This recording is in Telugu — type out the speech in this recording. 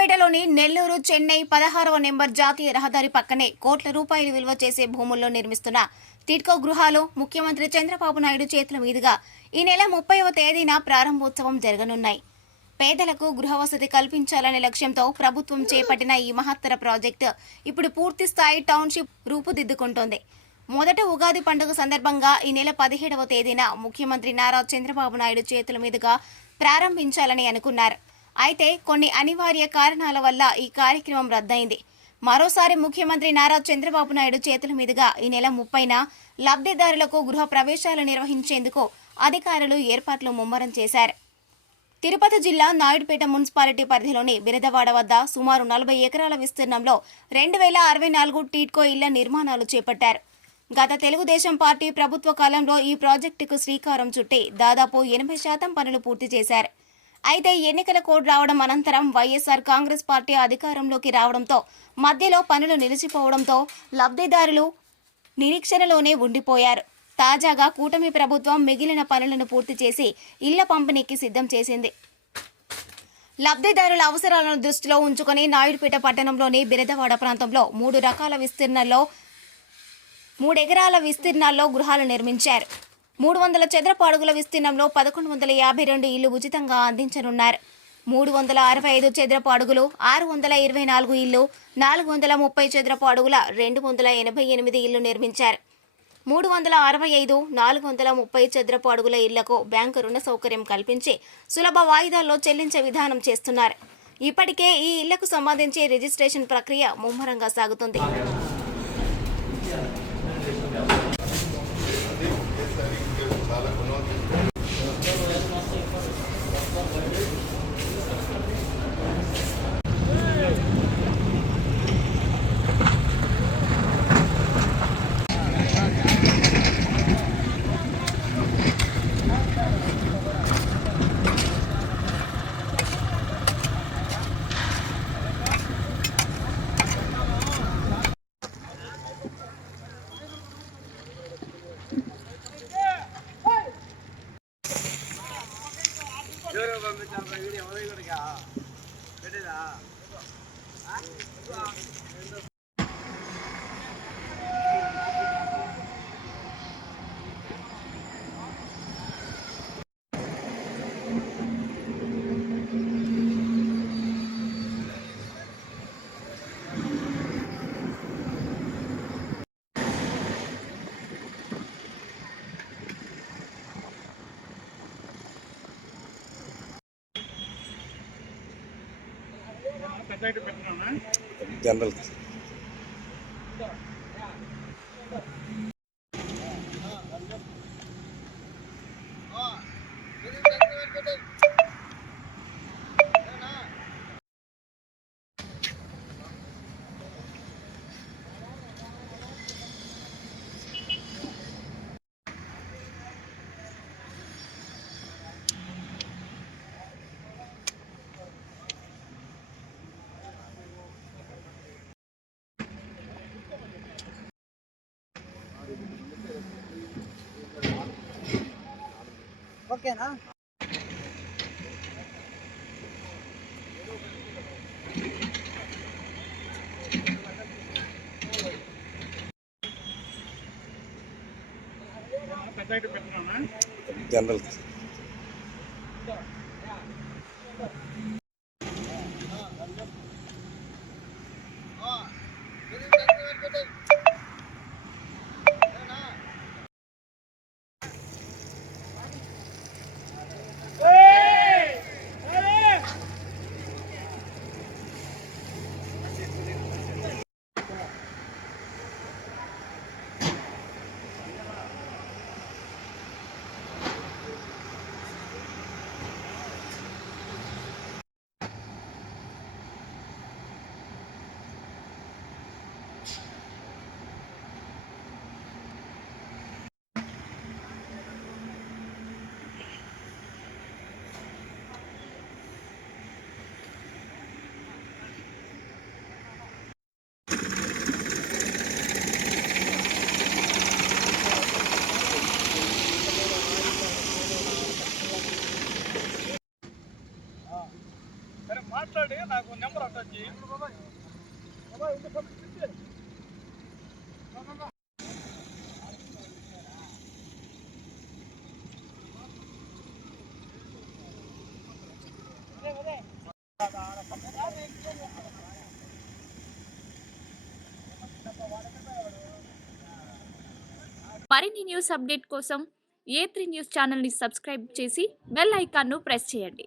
నాయుడుపేటలోని నెల్లూరు చెన్నై 16వ నెంబర్ జాతీయ రహదారి పక్కనే కోట్ల రూపాయలు విలువ చేసే భూముల్లో నిర్మిస్తున్న టిడ్కో గృహాలు ముఖ్యమంత్రి చంద్రబాబు నాయుడు చేతుల మీదుగా ఈ నెల 30వ తేదీన ప్రారంభోత్సవం జరగనున్నాయి. పేదలకు గృహవసతి కల్పించాలనే లక్ష్యంతో ప్రభుత్వం చేపట్టిన ఈ మహత్తర ప్రాజెక్టు ఇప్పుడు పూర్తి స్థాయి టౌన్షిప్ రూపుదిద్దుకుంటోంది. మొదట ఉగాది పండుగ సందర్భంగా ఈ నెల 17వ తేదీన ముఖ్యమంత్రి నారా చంద్రబాబు నాయుడు చేతుల మీదుగా ప్రారంభించాలని అనుకున్నారు. అయితే కొన్ని అనివార్య కారణాల వల్ల ఈ కార్యక్రమం రద్దయింది. మరోసారి ముఖ్యమంత్రి నారా చంద్రబాబు నాయుడు చేతుల మీదుగా ఈ నెల 30న లబ్ధిదారులకు గృహ ప్రవేశాలు నిర్వహించేందుకు అధికారులు ఏర్పాట్లు ముమ్మరం చేశారు. తిరుపతి జిల్లా నాయుడుపేట మున్సిపాలిటీ పరిధిలోని బిరదవాడ వద్ద సుమారు 40 ఎకరాల విస్తీర్ణంలో 2064 టిడ్కో ఇళ్ల నిర్మాణాలు చేపట్టారు. గత తెలుగుదేశం పార్టీ ప్రభుత్వ కాలంలో ఈ ప్రాజెక్టుకు శ్రీకారం చుట్టి దాదాపు 80% పనులు పూర్తి చేశారు. అయితే ఎన్నికల కోడ్ రావడం అనంతరం వైఎస్ఆర్ కాంగ్రెస్ పార్టీ అధికారంలోకి రావడంతో మధ్యలో పనులు నిలిచిపోవడంతో లబ్ధిదారులు నిరీక్షణలోనే ఉండిపోయారు. తాజాగా కూటమి ప్రభుత్వం మిగిలిన పనులను పూర్తి చేసి ఇళ్ల పంపిణీకి సిద్ధం చేసింది. లబ్ధిదారుల అవసరాలను దృష్టిలో ఉంచుకుని నాయుడుపేట పట్టణంలోని బిరదవాడ ప్రాంతంలో 3 ఎకరాల విస్తీర్ణాల్లో గృహాలు నిర్మించారు. 300 చదరపు అడుగుల విస్తీర్ణంలో 1152 ఇళ్లు ఉచితంగా అందించనున్నారు. 365 చదరపు అడుగులు 624 ఇళ్లు, 430 చదరపు అడుగుల 288 ఇళ్లు నిర్మించారు. 365, 430 చదరపు అడుగుల ఇళ్లకు బ్యాంకు రుణ సౌకర్యం కల్పించి సులభ వాయిదాల్లో చెల్లించే విధానం చేస్తున్నారు. ఇప్పటికే ఈ ఇళ్లకు సంబంధించి రిజిస్ట్రేషన్ ప్రక్రియ ముమ్మరంగా సాగుతుంది. जनरल ఓకేనా? जनरल మాట్లాడి నాకు నెంబర్ అటాచ్ చేయి. మరిన్ని న్యూస్ అప్డేట్ కోసం A3 న్యూస్ ఛానల్ని సబ్స్క్రైబ్ చేసి బెల్ ఐకాన్ను ప్రెస్ చేయండి.